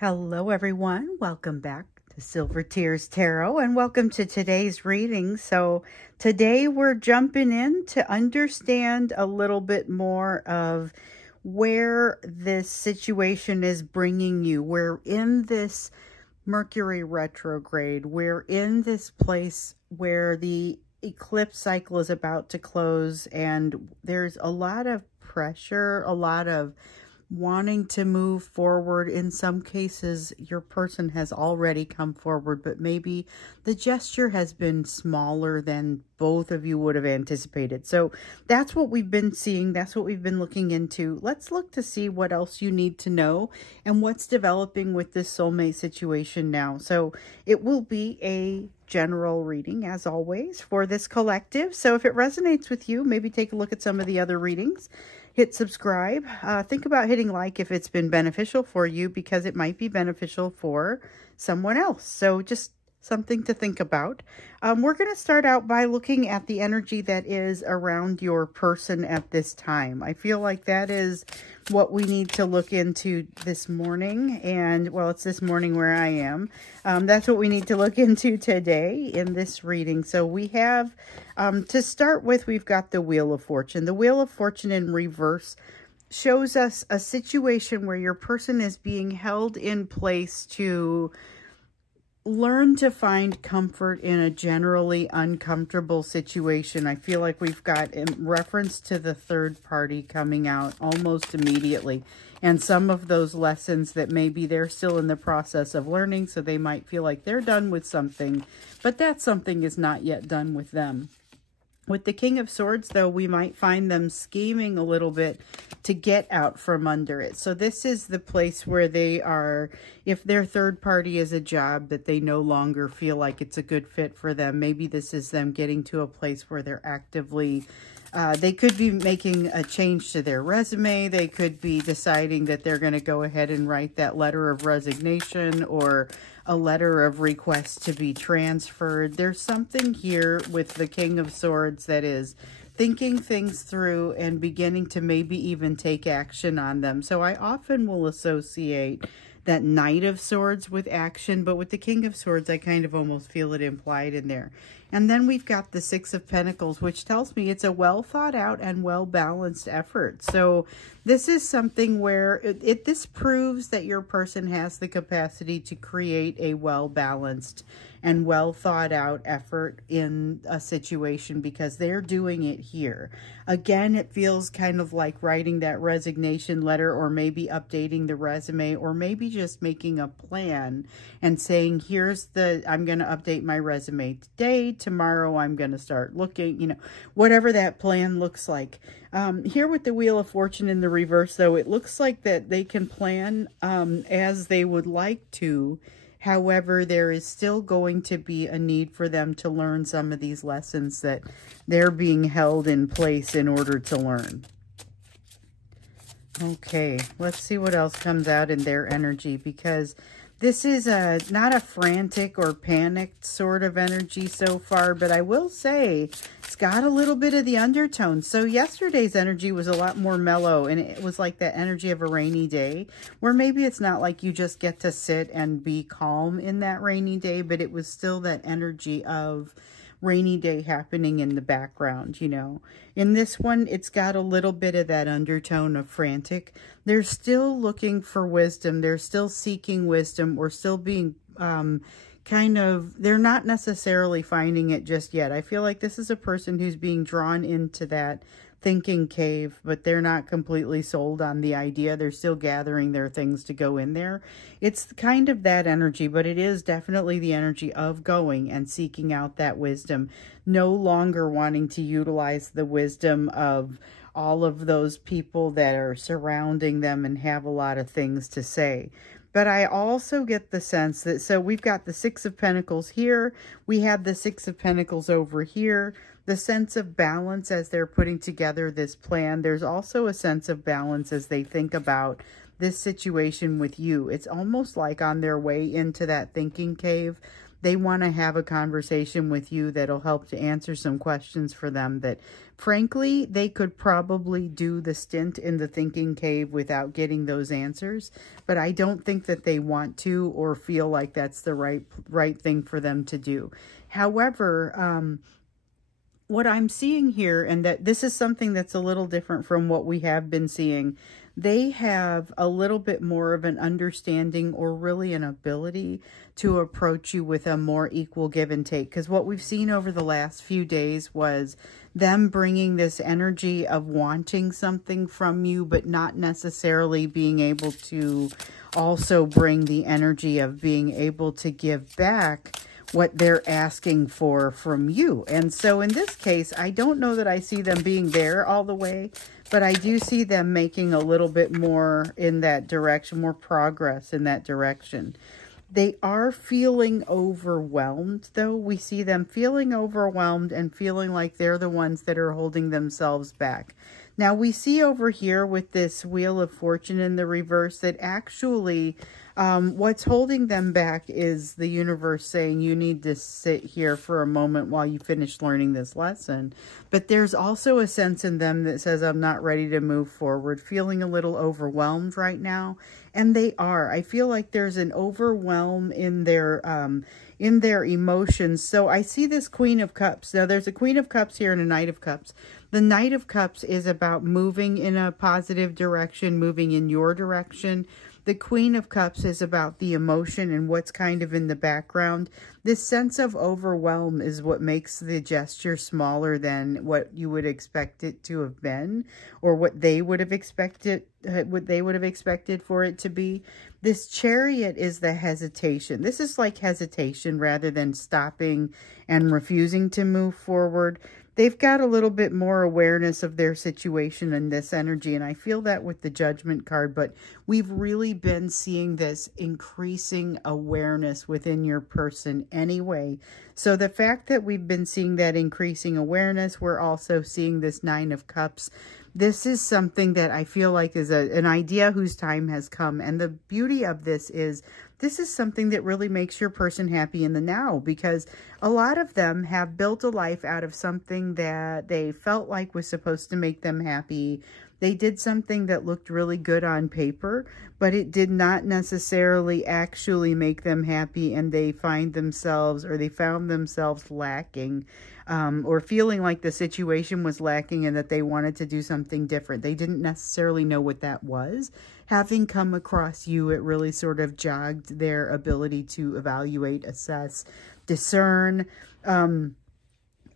Hello, everyone. Welcome back to Silver Tears Tarot, and welcome to today's reading. So today we're jumping in to understand a little bit more of where this situation is bringing you. We're in this Mercury retrograde. We're in this place where the eclipse cycle is about to close, and there's a lot of pressure, a lot of wanting to move forward. In some cases, your person has already come forward, but maybe the gesture has been smaller than both of you would have anticipated. So that's what we've been seeing. That's what we've been looking into. Let's look to see what else you need to know and what's developing with this soulmate situation now. So it will be a general reading, as always, for this collective. So if it resonates with you, maybe take a look at some of the other readings. Hit subscribe. Think about hitting like if it's been beneficial for you, because it might be beneficial for someone else. So just something to think about. We're going to start out by looking at the energy that is around your person at this time. I feel like that is what we need to look into this morning. And, well, it's this morning where I am. That's what we need to look into today in this reading. So we have, to start with, we've got the Wheel of Fortune. The Wheel of Fortune in reverse shows us a situation where your person is being held in place to learn to find comfort in a generally uncomfortable situation. I feel like we've got in reference to the third party coming out almost immediately. And some of those lessons that maybe they're still in the process of learning, so they might feel like they're done with something, but that something is not yet done with them. With the King of Swords, though, we might find them scheming a little bit to get out from under it. So this is the place where they are, if their third party is a job that they no longer feel like it's a good fit for them, maybe this is them getting to a place where they're actively, they could be making a change to their resume. They could be deciding that they're going to go ahead and write that letter of resignation or a letter of request to be transferred. There's something here with the King of Swords that is thinking things through and beginning to maybe even take action on them. So I often will associate that Knight of Swords with action, but with the King of Swords, I kind of almost feel it implied in there. And then we've got the Six of Pentacles, which tells me it's a well thought out and well balanced effort. So this is something where this proves that your person has the capacity to create a well balanced and well thought out effort in a situation, because they're doing it here. Again, it feels kind of like writing that resignation letter, or maybe updating the resume, or maybe just making a plan and saying, here's I'm going to update my resume today. Tomorrow I'm going to start looking, whatever that plan looks like. Here with the Wheel of Fortune in the reverse, though, it looks like that they can plan as they would like to. However, there is still going to be a need for them to learn some of these lessons that they're being held in place in order to learn. Okay, let's see what else comes out in their energy, because this is not a frantic or panicked sort of energy so far, but I will say it's got a little bit of the undertone. So yesterday's energy was a lot more mellow, and it was like that energy of a rainy day, where maybe it's not like you just get to sit and be calm in that rainy day, but it was still that energy of rainy day happening in the background, In this one, it's got a little bit of that undertone of frantic. They're still looking for wisdom. They're still seeking wisdom, or still being they're not necessarily finding it just yet. I feel like this is a person who's being drawn into that thinking cave, but they're not completely sold on the idea. They're still gathering their things to go in there. It's kind of that energy, but it is definitely the energy of going and seeking out that wisdom, no longer wanting to utilize the wisdom of all of those people that are surrounding them and have a lot of things to say. But I also get the sense that, so we've got the Six of Pentacles here. We have the Six of Pentacles over here. The sense of balance as they're putting together this plan. There's also a sense of balance as they think about this situation with you. It's almost like on their way into that thinking cave, They want to have a conversation with you that'll help to answer some questions for them that, frankly, they could probably do the stint in the thinking cave without getting those answers. But I don't think that they want to or feel like that's the right thing for them to do. However, what I'm seeing here, and that this is something that's a little different from what we have been seeing, they have a little bit more of an understanding or really an ability to approach you with a more equal give and take. Because what we've seen over the last few days was them bringing this energy of wanting something from you, but not necessarily being able to also bring the energy of being able to give back what they're asking for from you. And so in this case, I don't know that I see them being there all the way, but I do see them making a little bit more in that direction, more progress in that direction. They are feeling overwhelmed, though. We see them feeling overwhelmed and feeling like they're the ones that are holding themselves back. Now, we see over here with this Wheel of Fortune in the reverse that actually what's holding them back is the universe saying you need to sit here for a moment while you finish learning this lesson. But there's also a sense in them that says, I'm not ready to move forward, feeling a little overwhelmed right now. And they are. I feel like there's an overwhelm in their emotions. So I see this Queen of Cups. Now, there's a Queen of Cups here and a Knight of Cups. The Knight of Cups is about moving in a positive direction, moving in your direction. The Queen of Cups is about the emotion and what's kind of in the background. This sense of overwhelm is what makes the gesture smaller than what you would expect it to have been, or what they would have expected for it to be. This Chariot is the hesitation. This is like hesitation rather than stopping and refusing to move forward. They've got a little bit more awareness of their situation in this energy, and I feel that with the Judgment card, but we've really been seeing this increasing awareness within your person anyway. So the fact that we've been seeing that increasing awareness, we're also seeing this Nine of Cups. This is something that I feel like is an idea whose time has come, and the beauty of this is something that really makes your person happy in the now, because a lot of them have built a life out of something that they felt like was supposed to make them happy. They did something that looked really good on paper, but it did not necessarily actually make them happy, and they found themselves lacking or feeling like the situation was lacking and that they wanted to do something different. They didn't necessarily know what that was. Having come across you, it really sort of jogged their ability to evaluate, assess, discern,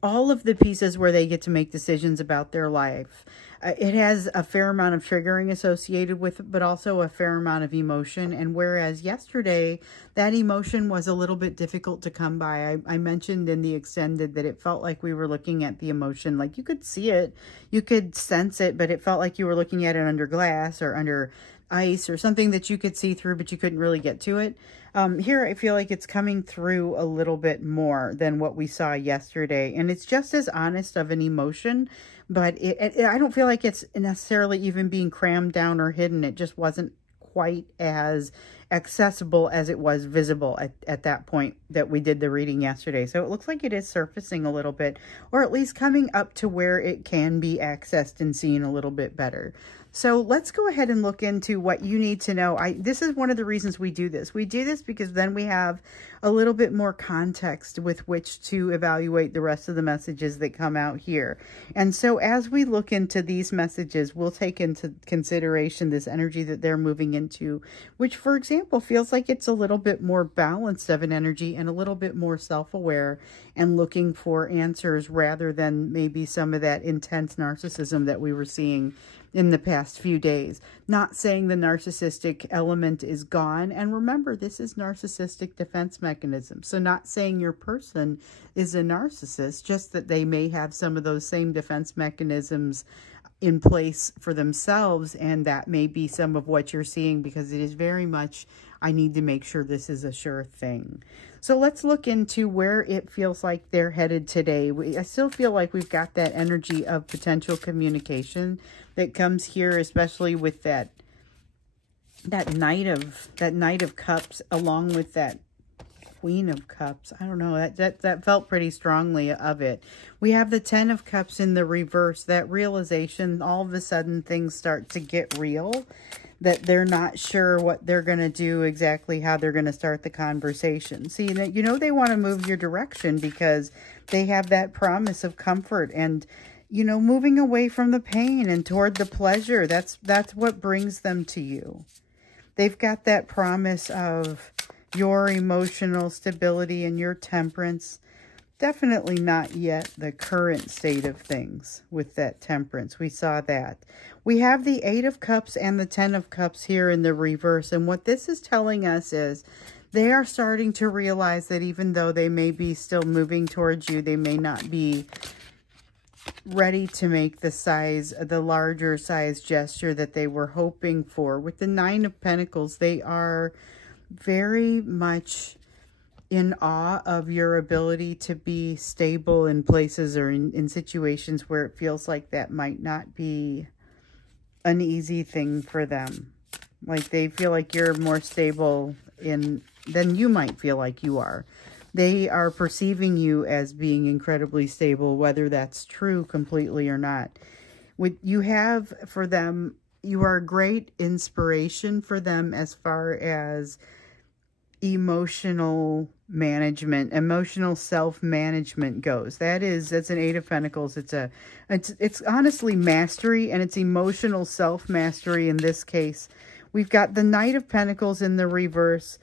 all of the pieces where they get to make decisions about their life. It has a fair amount of triggering associated with it, but also a fair amount of emotion. And whereas yesterday, that emotion was a little bit difficult to come by. I mentioned in the extended that it felt like we were looking at the emotion. Like you could see it, you could sense it, but it felt like you were looking at it under glass or under ice or something that you could see through, but you couldn't really get to it. Here, I feel like it's coming through a little bit more than what we saw yesterday. And it's just as honest of an emotion, but I don't feel like it's necessarily even being crammed down or hidden. It just wasn't quite as accessible as it was visible at that point that we did the reading yesterday. So it looks like it is surfacing a little bit, or at least coming up to where it can be accessed and seen a little bit better. So let's go ahead and look into what you need to know. This is one of the reasons we do this. We do this because then we have a little bit more context with which to evaluate the rest of the messages that come out here. And so as we look into these messages, we'll take into consideration this energy that they're moving into, which, for example, feels like it's a little bit more balanced of an energy and a little bit more self-aware and looking for answers rather than maybe some of that intense narcissism that we were seeing in the past few days. Not saying the narcissistic element is gone. And remember, this is narcissistic defense mechanism. So not saying your person is a narcissist, just that they may have some of those same defense mechanisms in place for themselves. And that may be some of what you're seeing, because it is very much, I need to make sure this is a sure thing. So let's look into where it feels like they're headed today. I still feel like we've got that energy of potential communication that comes here, especially with that Knight of Cups, along with that Queen of Cups. I don't know, that felt pretty strongly of it. We have the Ten of Cups in the reverse, that realization, all of a sudden things start to get real, that they're not sure what they're going to do, exactly how they're going to start the conversation. See, you know they want to move your direction because they have that promise of comfort and, you know, moving away from the pain and toward the pleasure. That's what brings them to you. They've got that promise of your emotional stability and your temperance. Definitely not yet the current state of things with that temperance. We saw that. We have the Eight of Cups and the Ten of Cups here in the reverse. And what this is telling us is they are starting to realize that even though they may be still moving towards you, they may not be ready to make the larger size gesture that they were hoping for. With the Nine of Pentacles, they are very much in awe of your ability to be stable in places or in situations where it feels like that might not be an easy thing for them. Like they feel like you're more stable than you might feel like you are. They are perceiving you as being incredibly stable, whether that's true completely or not. What you have for them, you are a great inspiration for them as far as emotional management, emotional self-management goes. That's an Eight of Pentacles. It's honestly mastery, and it's emotional self-mastery in this case. We've got the Knight of Pentacles in the reverse.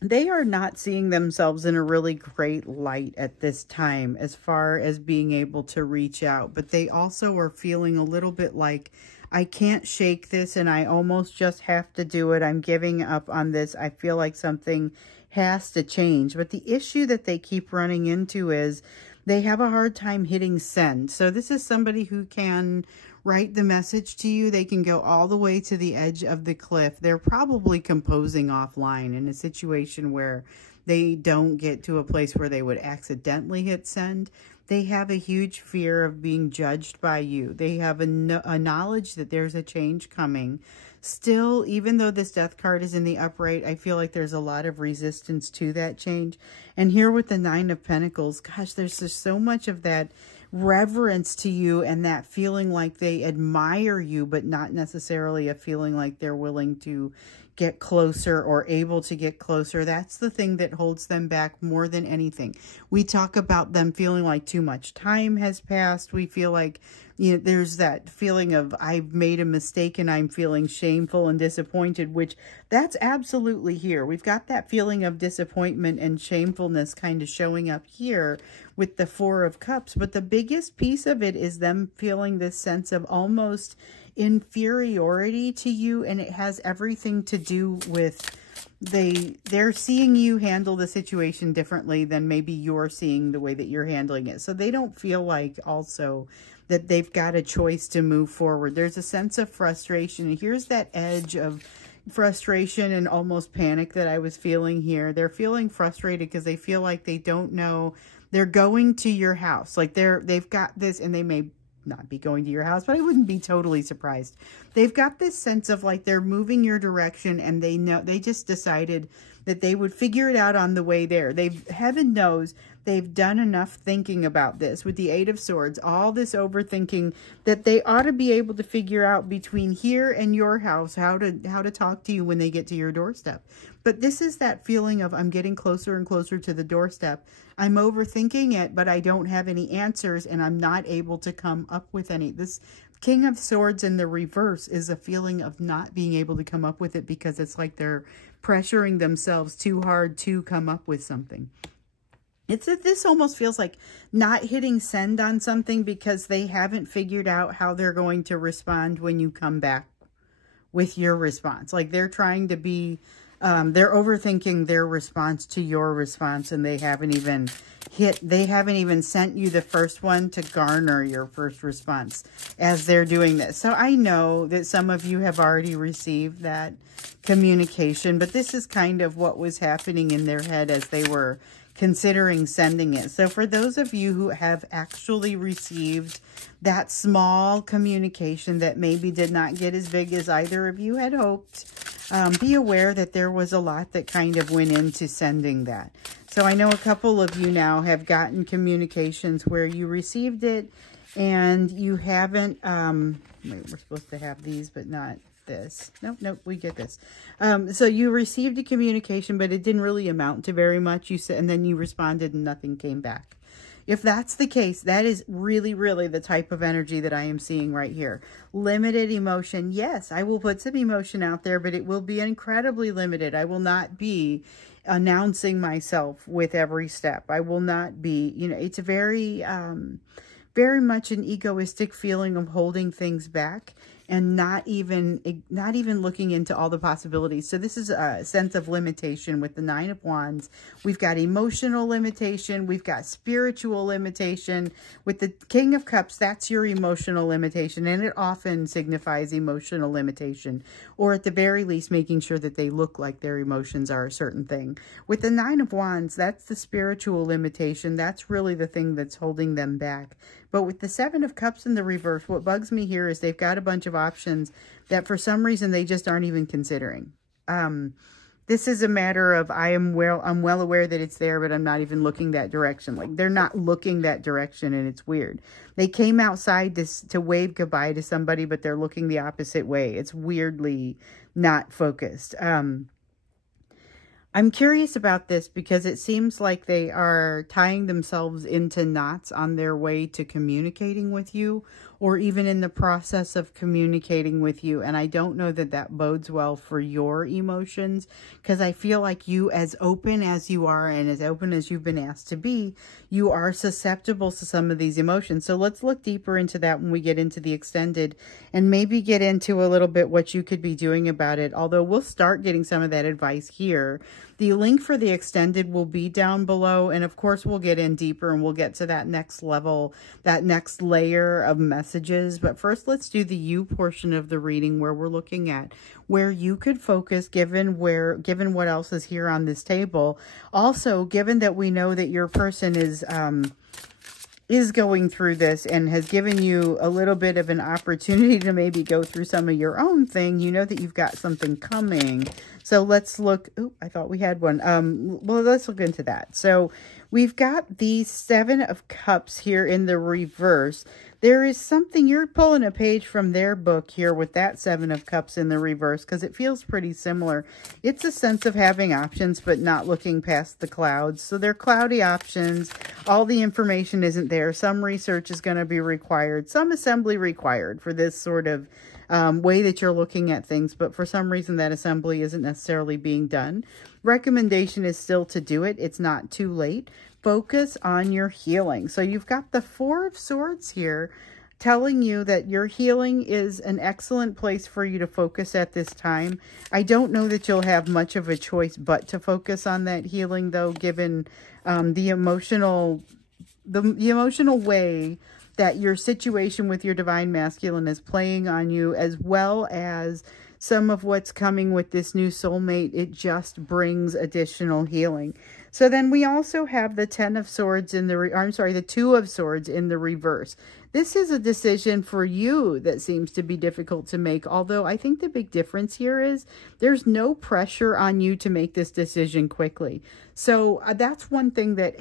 They are not seeing themselves in a really great light at this time as far as being able to reach out, but they also are feeling a little bit like, I can't shake this and I almost just have to do it. I'm giving up on this. I feel like something has to change. But the issue that they keep running into is they have a hard time hitting send. So this is somebody who can write the message to you. They can go all the way to the edge of the cliff. They're probably composing offline in a situation where they don't get to a place where they would accidentally hit send. They have a huge fear of being judged by you. They have a knowledge that there's a change coming. Still, even though this Death card is in the upright, I feel like there's a lot of resistance to that change. And here with the Nine of Pentacles, gosh, there's just so much of that reverence to you and that feeling like they admire you, but not necessarily a feeling like they're willing to get closer or able to get closer. That's the thing that holds them back more than anything. We talk about them feeling like too much time has passed. We feel like, you know, there's that feeling of I've made a mistake and I'm feeling shameful and disappointed, which that's absolutely here. We've got that feeling of disappointment and shamefulness kind of showing up here with the Four of Cups. But the biggest piece of it is them feeling this sense of almost inferiority to you, and it has everything to do with they're seeing you handle the situation differently than maybe you're seeing the way that you're handling it. So they don't feel like also that they've got a choice to move forward. There's a sense of frustration, and here's that edge of frustration and almost panic that I was feeling here. They're feeling frustrated because they feel like they don't know. They're going to your house, like they've got this, and they may not be going to your house, but I wouldn't be totally surprised. They've got this sense of like they're moving your direction, and they know, they just decided that they would figure it out on the way there. Heaven knows they've done enough thinking about this with the Eight of Swords, all this overthinking, that they ought to be able to figure out between here and your house how to talk to you when they get to your doorstep. But this is that feeling of I'm getting closer and closer to the doorstep. I'm overthinking it, but I don't have any answers, and I'm not able to come up with any. This King of Swords in the reverse is a feeling of not being able to come up with it because it's like they're pressuring themselves too hard to come up with something. This almost feels like not hitting send on something because they haven't figured out how they're going to respond when you come back with your response. Like they're trying to be, they're overthinking their response to your response, and they haven't even sent you the first one to garner your first response as they're doing this. So I know that some of you have already received that communication, but this is kind of what was happening in their head as they were considering sending it. So for those of you who have actually received that small communication that maybe did not get as big as either of you had hoped, be aware that there was a lot that kind of went into sending that. So I know a couple of you now have gotten communications where you received it and you haven't, wait, we're supposed to have these, but not this. Nope, we get this. So you received a communication, but it didn't really amount to very much. You said, and then you responded and nothing came back. If that's the case, that is really, really the type of energy that I am seeing right here. Limited emotion. Yes, I will put some emotion out there, but it will be incredibly limited. I will not be announcing myself with every step. I will not be, you know, it's a very much an egoistic feeling of holding things back and not even looking into all the possibilities. So this is a sense of limitation with the Nine of Wands. We've got emotional limitation. We've got spiritual limitation. With the King of Cups, that's your emotional limitation, and it often signifies emotional limitation, or at the very least, making sure that they look like their emotions are a certain thing. With the Nine of Wands, that's the spiritual limitation. That's really the thing that's holding them back. But with the Seven of Cups in the reverse, what bugs me here is they've got a bunch of options that for some reason they just aren't even considering. This is a matter of I'm well aware that it's there, but I'm not even looking that direction. Like, they're not looking that direction, and it's weird. They came outside to wave goodbye to somebody, but they're looking the opposite way. It's weirdly not focused. I'm curious about this because it seems like they are tying themselves into knots on their way to communicating with you, or even in the process of communicating with you. And I don't know that that bodes well for your emotions, because I feel like you, as open as you are and as open as you've been asked to be, you are susceptible to some of these emotions. So let's look deeper into that when we get into the extended, and maybe get into a little bit what you could be doing about it. Although we'll start getting some of that advice here. The link for the extended will be down below. And of course, we'll get in deeper and we'll get to that next level, that next layer of messages. But first, let's do the you portion of the reading, where we're looking at where you could focus given what else is here on this table. Also, given that we know that your person is going through this and has given you a little bit of an opportunity to maybe go through some of your own thing, you know that you've got something coming. So let's look. Oh, I thought we had one. Well, let's look into that. So we've got the Seven of Cups here in the reverse. There is something, you're pulling a page from their book here with that Seven of Cups in the reverse, because it feels pretty similar. It's a sense of having options, but not looking past the clouds. So they're cloudy options. All the information isn't there. Some research is going to be required, some assembly required for this sort of way that you're looking at things. But for some reason, that assembly isn't necessarily being done. Recommendation is still to do it. It's not too late. Focus on your healing. So you've got the Four of Swords here telling you that your healing is an excellent place for you to focus at this time. I don't know that you'll have much of a choice but to focus on that healing, though, given the emotional way that your situation with your Divine Masculine is playing on you, as well as some of what's coming with this new soulmate. It just brings additional healing. So then we also have the Ten of Swords in the Two of Swords in the reverse. This is a decision for you that seems to be difficult to make, although I think the big difference here is there's no pressure on you to make this decision quickly. So that's one thing that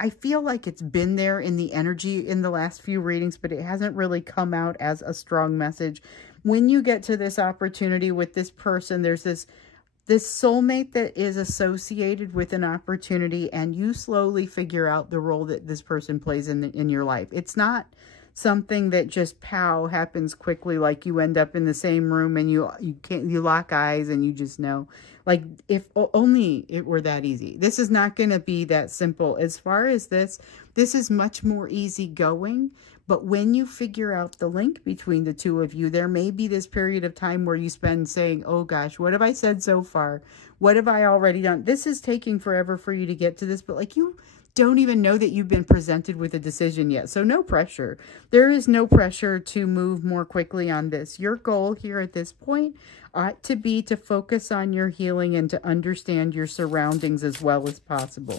I feel like it's been there in the energy in the last few readings, but it hasn't really come out as a strong message. When you get to this opportunity with this person, there's this soulmate that is associated with an opportunity, and you slowly figure out the role that this person plays in your life. It's not something that just happens quickly, like you end up in the same room and you lock eyes and you just know. Like, if only it were that easy. This is not going to be that simple. As far as this is much more easygoing. But when you figure out the link between the two of you, there may be this period of time where you spend saying, oh gosh, what have I said so far? What have I already done? This is taking forever for you to get to this, but like, you don't even know that you've been presented with a decision yet. So no pressure. There is no pressure to move more quickly on this. Your goal here at this point ought to be to focus on your healing and to understand your surroundings as well as possible.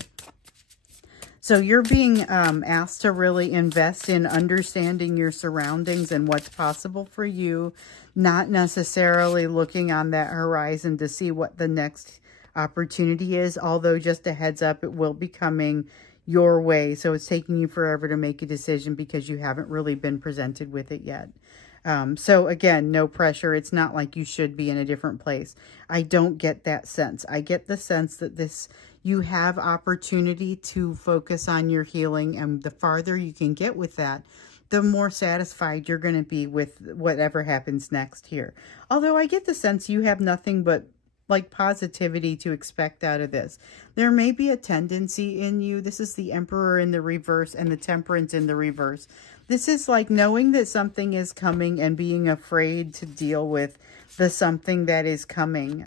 So you're being asked to really invest in understanding your surroundings and what's possible for you, not necessarily looking on that horizon to see what the next opportunity is, although just a heads up, it will be coming your way. So it's taking you forever to make a decision because you haven't really been presented with it yet. So again, no pressure. It's not like you should be in a different place. I don't get that sense. I get the sense that you have opportunity to focus on your healing, and the farther you can get with that, the more satisfied you're going to be with whatever happens next here. Although I get the sense you have nothing but like positivity to expect out of this. There may be a tendency in you. This is the Emperor in the reverse and the Temperance in the reverse. This is like knowing that something is coming and being afraid to deal with the something that is coming.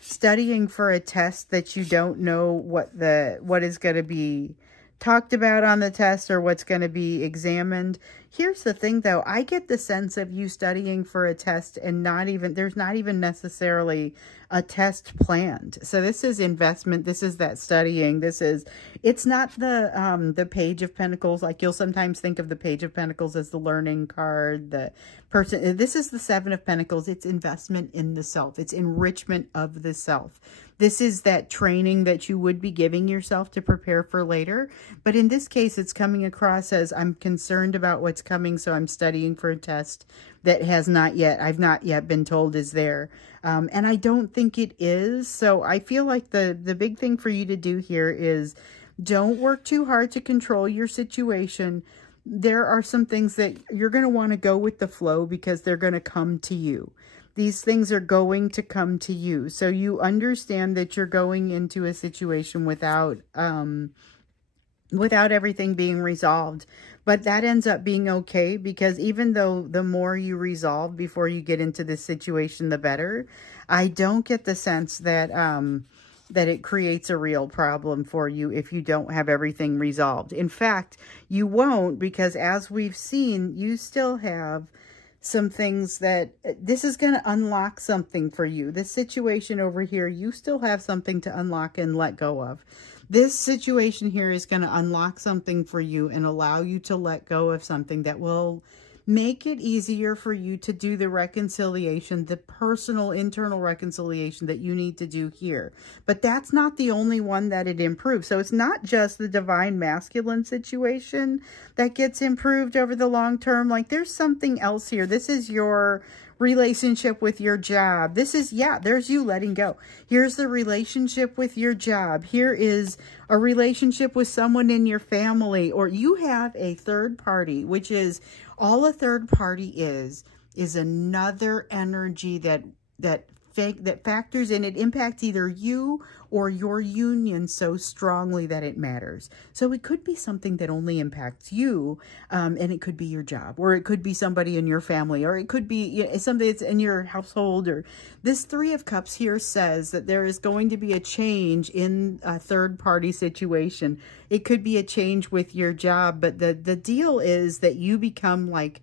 Studying for a test that you don't know what is going to be talked about on the test or what's going to be examined. Here's the thing though, I get the sense of you studying for a test and there's not even necessarily a test planned. So this is investment. This is that studying. It's not the Page of Pentacles. Like you'll sometimes think of the Page of Pentacles as the learning card, this is the Seven of Pentacles. It's investment in the self. It's enrichment of the self. This is that training that you would be giving yourself to prepare for later. But in this case, it's coming across as I'm concerned about what's coming, so I'm studying for a test that I've not yet been told is there. And I don't think it is. So I feel like the big thing for you to do here is don't work too hard to control your situation. There are some things that you're going to want to go with the flow because they're going to come to you. These things are going to come to you. So you understand that you're going into a situation without everything being resolved. But that ends up being okay, because even though the more you resolve before you get into this situation, the better, I don't get the sense that that it creates a real problem for you if you don't have everything resolved. In fact, you won't, because as we've seen, you still have some things that this is going to unlock something for you. This situation over here, you still have something to unlock and let go of. This situation here is going to unlock something for you and allow you to let go of something that will make it easier for you to do the reconciliation, the personal internal reconciliation that you need to do here. But that's not the only one that it improves. So it's not just the divine masculine situation that gets improved over the long term. Like there's something else here. This is your relationship with your job. This is, there's you letting go. Here's the relationship with your job. Here is a relationship with someone in your family, or you have a third party, which is all a third party is another energy that factors in. It impacts either you or your union so strongly that it matters. So it could be something that only impacts you, and it could be your job, or it could be somebody in your family, or it could be something that's in your household. Or this Three of Cups here says that there is going to be a change in a third party situation. It could be a change with your job, but the deal is that you become like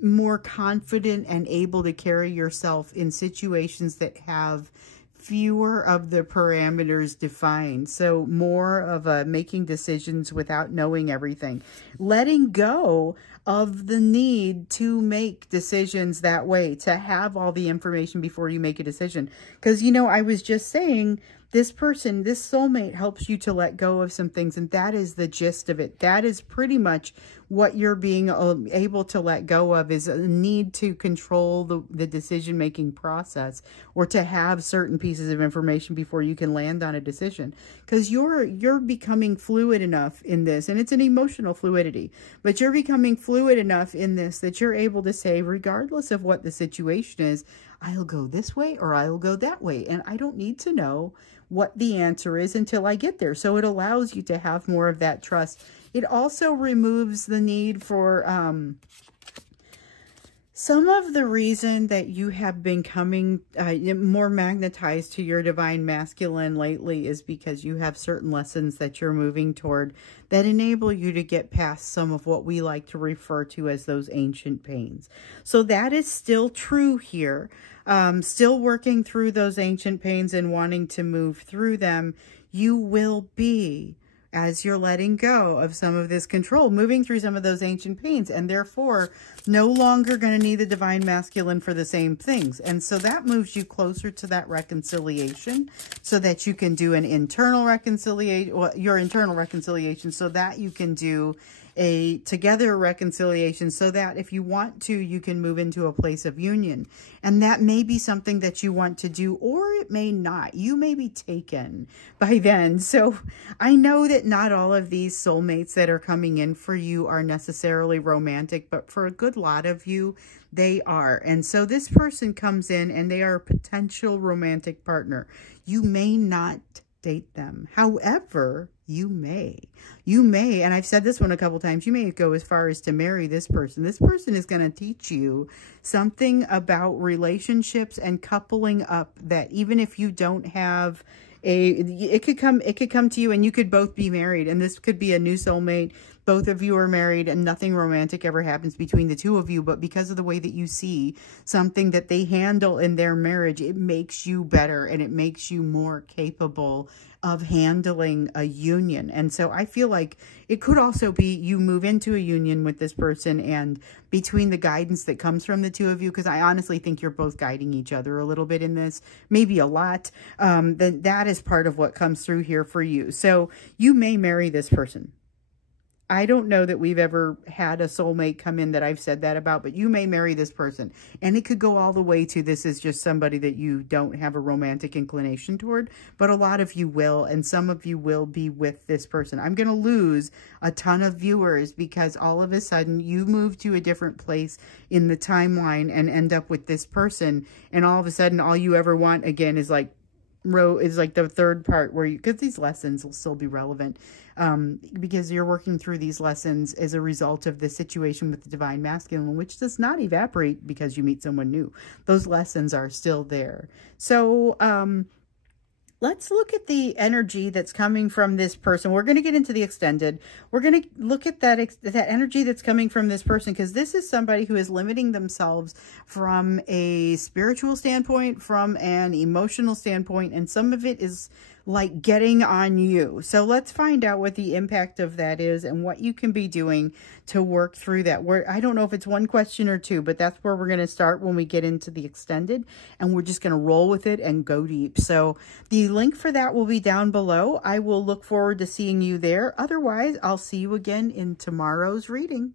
more confident and able to carry yourself in situations that have fewer of the parameters defined. So more of a making decisions without knowing everything. Letting go of the need to make decisions that way, to have all the information before you make a decision. Because, I was just saying, this person, this soulmate helps you to let go of some things, and that is the gist of it. That is pretty much what you're being able to let go of, is a need to control the decision-making process, or to have certain pieces of information before you can land on a decision. Because you're becoming fluid enough in this, and it's an emotional fluidity, but you're becoming fluid enough in this that you're able to say, regardless of what the situation is, I'll go this way or I'll go that way, and I don't need to know what the answer is until I get there. So it allows you to have more of that trust. It also removes the need for some of the reason that you have been coming more magnetized to your divine masculine lately is because you have certain lessons that you're moving toward that enable you to get past some of what we like to refer to as those ancient pains. So that is still true here. Still working through those ancient pains and wanting to move through them. You will be as you're letting go of some of this control, moving through some of those ancient pains, and therefore no longer going to need the divine masculine for the same things. And so that moves you closer to that reconciliation so that you can do an internal reconciliation, well, your internal reconciliation, so that you can do a together reconciliation, so that if you want to, you can move into a place of union. And that may be something that you want to do, or it may not. You may be taken by then. So I know that not all of these soulmates that are coming in for you are necessarily romantic, but for a good lot of you, they are. And so this person comes in and they are a potential romantic partner. You may not date them. However, you may, and I've said this one a couple times, you may go as far as to marry this person. This person is going to teach you something about relationships and coupling up, that even if you don't have it could come to you and you could both be married, and this could be a new soulmate. Both of you are married and nothing romantic ever happens between the two of you, but because of the way that you see something that they handle in their marriage, it makes you better and it makes you more capable of handling a union. And so I feel like it could also be you move into a union with this person, and between the guidance that comes from the two of you, because I honestly think you're both guiding each other a little bit in this, maybe a lot, then that is part of what comes through here for you. So you may marry this person. I don't know that we've ever had a soulmate come in that I've said that about, but you may marry this person. And it could go all the way to this is just somebody that you don't have a romantic inclination toward, but a lot of you will, and some of you will be with this person. I'm going to lose a ton of viewers because all of a sudden you move to a different place in the timeline and end up with this person. And all of a sudden all you ever want again is like the third part where you, because these lessons will still be relevant, because you're working through these lessons as a result of the situation with the divine masculine, which does not evaporate because you meet someone new. Those lessons are still there. So let's look at the energy that's coming from this person. We're going to get into the extended. We're going to look at that energy that's coming from this person, because this is somebody who is limiting themselves from a spiritual standpoint, from an emotional standpoint, and some of it is like getting on you. So let's find out what the impact of that is and what you can be doing to work through that. I don't know if it's one question or two, but that's where we're going to start when we get into the extended, and we're just going to roll with it and go deep. So the link for that will be down below. I will look forward to seeing you there. Otherwise, I'll see you again in tomorrow's reading.